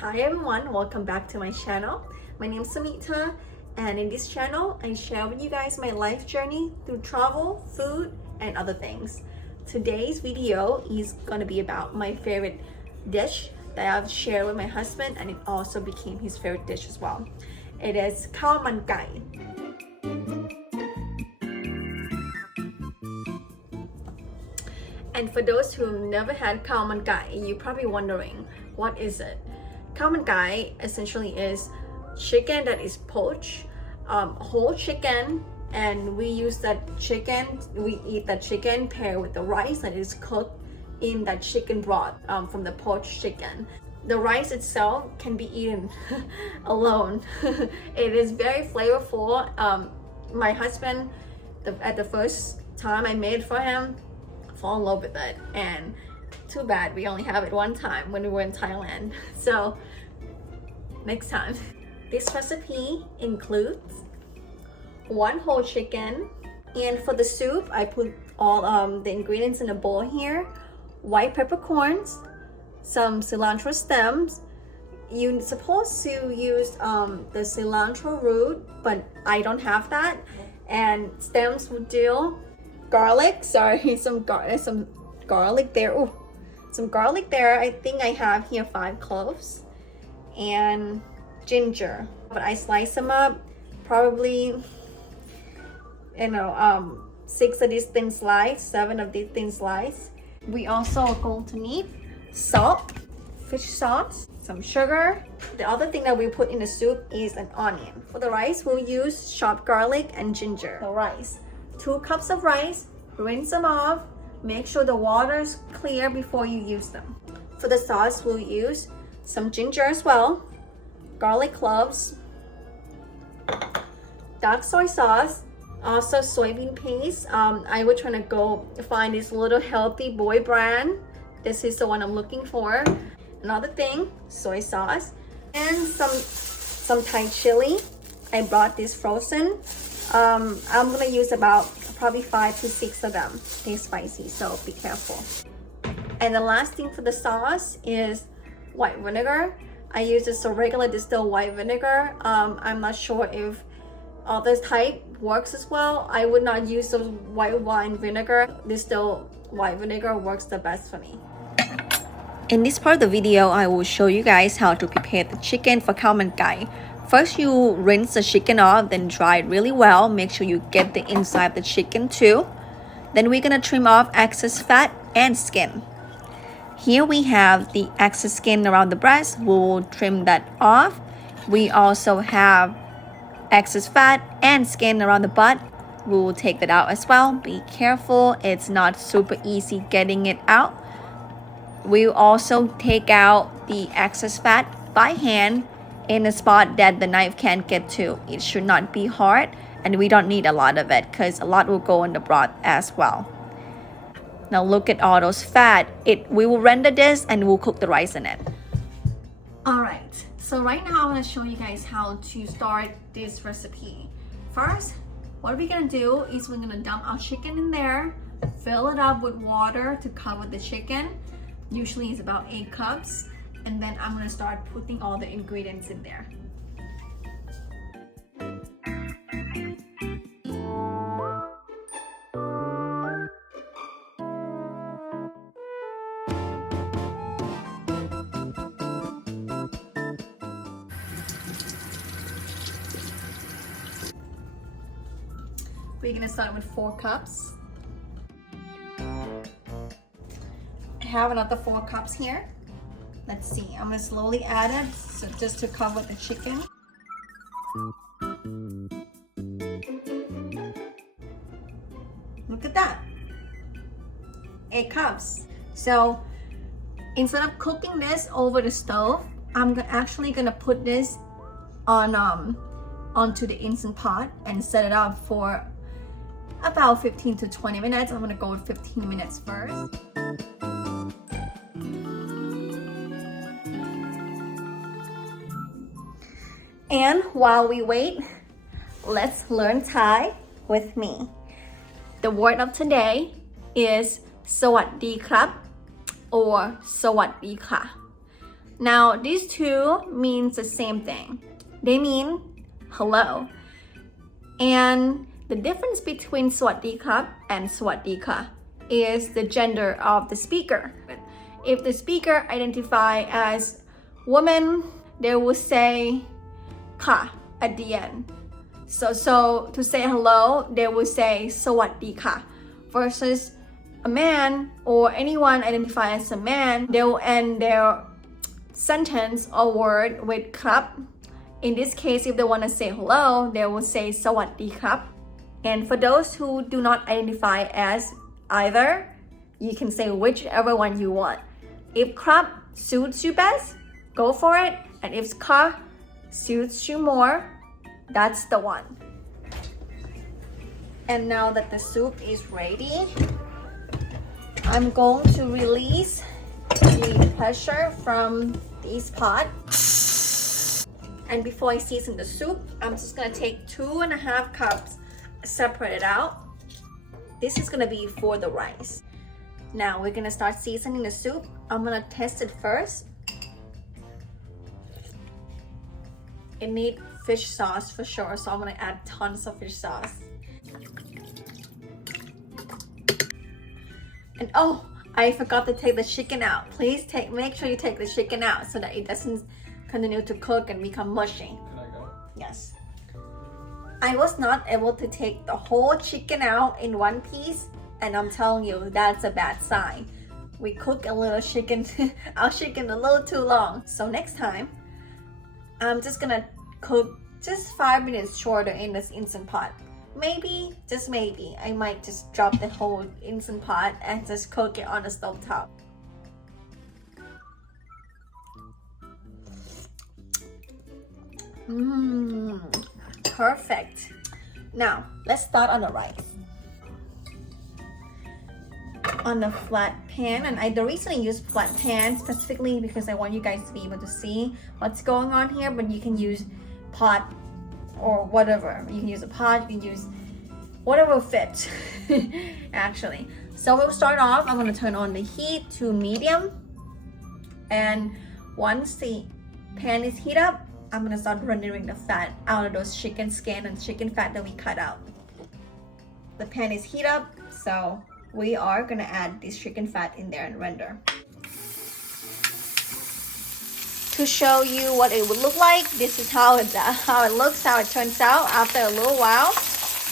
Hi everyone, welcome back to my channel. My name is Samita, and in this channel I share with you guys my life journey through travel, food, and other things. Today's video is going to be about my favorite dish that I've shared with my husband, and it also became his favorite dish as well. It is Khao Man Gai. And for those who never had Khao Man Gai, you're probably wondering, what is it? Khao Man Gai essentially is chicken that is poached, whole chicken, and we use that chicken, we eat that chicken paired with the rice that is cooked in that chicken broth from the poached chicken. The rice itself can be eaten alone. It is very flavorful. My husband, at the first time I made it for him, fall in love with it, and too bad we only have it one time when we were in Thailand. So next time. This recipe includes 1 whole chicken, and for the soup I put all the ingredients in a bowl here: white peppercorns, some cilantro stems. You're supposed to use the cilantro root, but I don't have that, and stems would do. Garlic, sorry, some garlic there. Ooh, some garlic there. I think I have here 5 cloves, and ginger. But I slice them up, probably 6 of these thin slices, 7 of these thin slices. We also are going to need salt, fish sauce, some sugar. The other thing that we put in the soup is an onion. For the rice, we'll use chopped garlic and ginger. The rice, 2 cups of rice, rinse them off, make sure the water is clear before you use them. For the sauce, we'll use some ginger as well, garlic cloves, dark soy sauce, also soybean paste. I was trying to go find this little healthy boy brand. This is the one I'm looking for. Another thing, soy sauce, and some Thai chili. I brought this frozen. I'm gonna use about probably 5 to 6 of them. They're spicy, so be careful. And the last thing for the sauce is white vinegar. I use just a regular distilled white vinegar. I'm not sure if other type works as well. I would not use the white wine vinegar. Distilled white vinegar works the best for me. In this part of the video, I will show you guys how to prepare the chicken for Khao Man Gai. First, you rinse the chicken off, then dry it really well. Make sure you get the inside of the chicken too. Then we're gonna trim off excess fat and skin. Here we have the excess skin around the breast. We'll trim that off. We also have excess fat and skin around the butt. We will take that out as well. Be careful, it's not super easy getting it out. We'll also take out the excess fat by hand in a spot that the knife can't get to. It should not be hard, and we don't need a lot of it because a lot will go in the broth as well. Now look at all those fat. We will render this and we'll cook the rice in it. Alright, so right now I'm going to show you guys how to start this recipe. First, what we're going to do is we're going to dump our chicken in there, fill it up with water to cover the chicken. Usually it's about 8 cups. And then I'm going to start putting all the ingredients in there. We're going to start with 4 cups. I have another 4 cups here. Let's see, I'm gonna slowly add it, so just to cover the chicken. Look at that, 8 cups. So instead of cooking this over the stove, I'm actually gonna put this on onto the Instant Pot and set it up for about 15 to 20 minutes. I'm gonna go with 15 minutes first. And while we wait, let's learn Thai with me. The word of today is สวัสดีครับ or สวัสดีค่ะ Now, these two means the same thing. They mean hello. And the difference between สวัสดีครับ and สวัสดีค่ะ is the gender of the speaker. If the speaker identify as woman, they will say ค่ะ at the end. So to say hello, they will say สวัสดีค่ะ versus a man or anyone identified as a man, they will end their sentence or word with ครับ. In this case, if they want to say hello, they will say สวัสดีครับ. And for those who do not identify as either, you can say whichever one you want. If ครับ suits you best, go for it. And if ค่ะ suits you more, that's the one. And now that the soup is ready, I'm going to release the pressure from this pot. And before I season the soup, I'm just gonna take 2.5 cups, separate it out. This is gonna be for the rice. Now we're gonna start seasoning the soup. I'm gonna test it first. It needs fish sauce for sure, so I'm gonna add tons of fish sauce. And oh, I forgot to take the chicken out. Please make sure you take the chicken out so that it doesn't continue to cook and become mushy. Can I go? Yes. I was not able to take the whole chicken out in one piece, and I'm telling you, that's a bad sign. We cook a little chicken, our chicken a little too long. So next time, I'm just gonna cook just 5 minutes shorter in this Instant Pot. Maybe, just maybe, I might just drop the whole Instant Pot and just cook it on the stove top. Perfect. Now, let's start on the rice. On the flat pan, and the reason I use flat pan specifically because I want you guys to be able to see what's going on here, but you can use pot or whatever. You can use a pot, you can use whatever will fit actually. So we'll start off, I'm going to turn on the heat to medium, and once the pan is heat up, I'm going to start rendering the fat out of those chicken skin and chicken fat that we cut out. The pan is heat up, so we are going to add this chicken fat in there and render. To show you what it would look like, this is how it looks, how it turns out after a little while.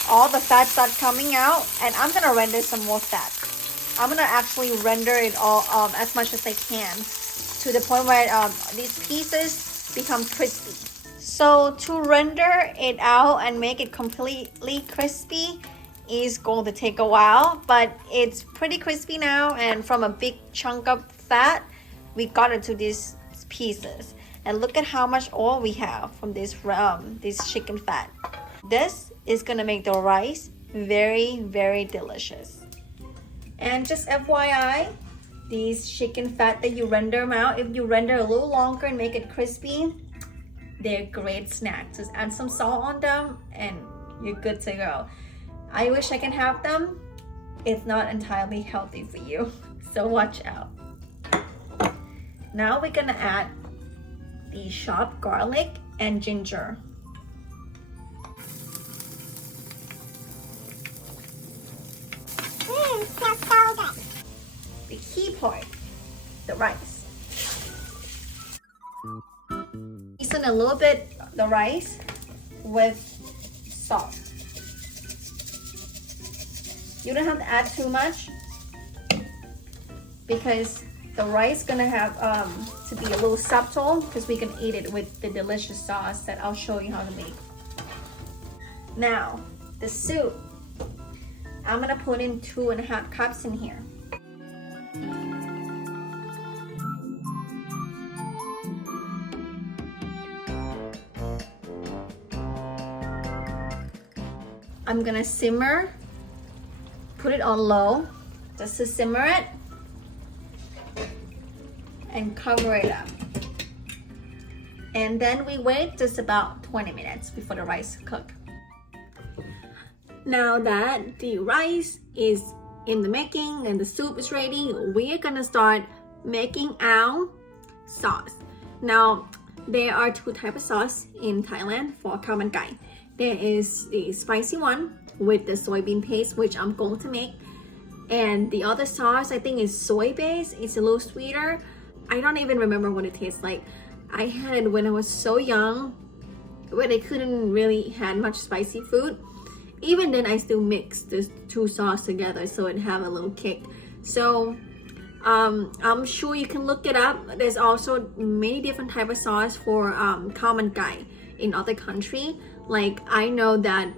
All the fat start coming out, and I'm going to render some more fat. I'm going to actually render it all as much as I can to the point where these pieces become crispy. So to render it out and make it completely crispy is going to take a while, but it's pretty crispy now, and from a big chunk of fat, we got it to these pieces. And look at how much oil we have from this chicken fat. This is gonna make the rice very, very delicious. And just FYI, these chicken fat that you render them out, if you render a little longer and make it crispy, they're great snacks. Just add some salt on them and you're good to go. I wish I can have them. It's not entirely healthy for you, so watch out. Now we're gonna add the chopped garlic and ginger. Smells so good. The key part, the rice. Season a little bit the rice with salt. You don't have to add too much because the rice gonna have to be a little subtle because we can eat it with the delicious sauce that I'll show you how to make. Now, the soup. I'm gonna put in 2.5 cups in here. I'm gonna simmer, put it on low, just to simmer it, and cover it up. And then we wait just about 20 minutes before the rice cook. Now that the rice is in the making and the soup is ready, we are gonna start making our sauce. Now, there are two types of sauce in Thailand for Khao Man Gai. There is the spicy one with the soybean paste, which I'm going to make. And the other sauce, I think, is soy based. It's a little sweeter. I don't even remember what it tastes like. I had it when I was so young, when I couldn't really had much spicy food. Even then, I still mix the two sauce together so it have a little kick. So I'm sure you can look it up. There's also many different type of sauce for Khao Man Gai in other country. Like I know that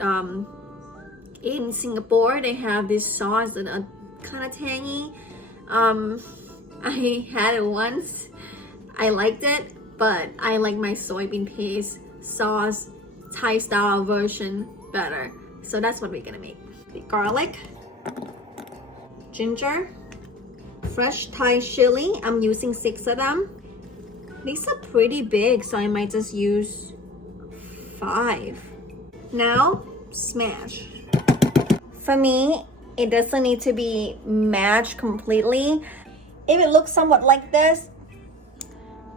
in Singapore they have this sauce that are kind of tangy. I had it once. I liked it, but I like my soybean paste sauce Thai style version better. So that's what we're gonna make. The garlic, ginger, fresh Thai chili. I'm using 6 of them. These are pretty big, so I might just use 5. Now, smash. For me, it doesn't need to be mashed completely. If it looks somewhat like this,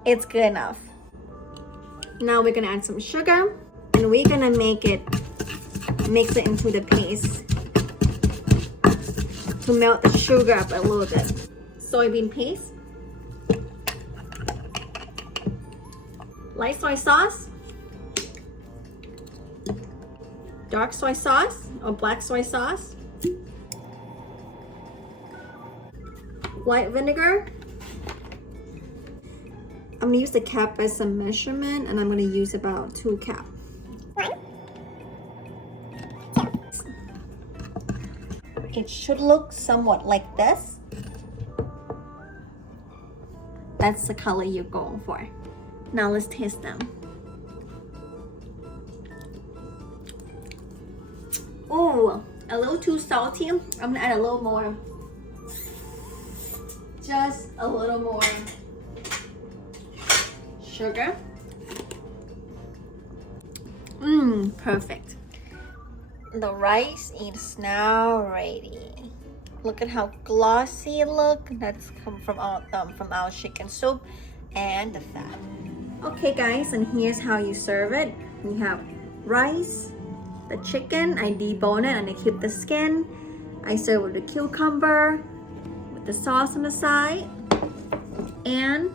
it's good enough. Now we're gonna add some sugar and we're gonna mix it into the paste to melt the sugar up a little bit. Soybean paste, light soy sauce, dark soy sauce or black soy sauce, white vinegar. I'm gonna use the cup as a measurement and I'm gonna use about 2 cups. 1, 2. It should look somewhat like this. That's the color you're going for. Now let's taste them. Oh, a little too salty. I'm gonna add a little more. Just a little more sugar. Perfect. The rice is now ready. Look at how glossy it looks. That's come from our chicken soup and the fat. Okay guys, and here's how you serve it. We have rice, the chicken, I debone it and I keep the skin. I serve with the cucumber, with the sauce on the side, and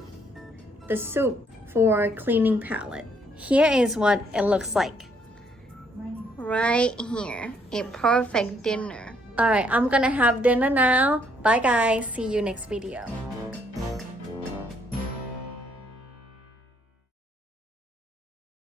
the soup for cleaning palate. Here is what it looks like. Right here, a perfect dinner. All right, I'm gonna have dinner now. Bye guys, see you next video.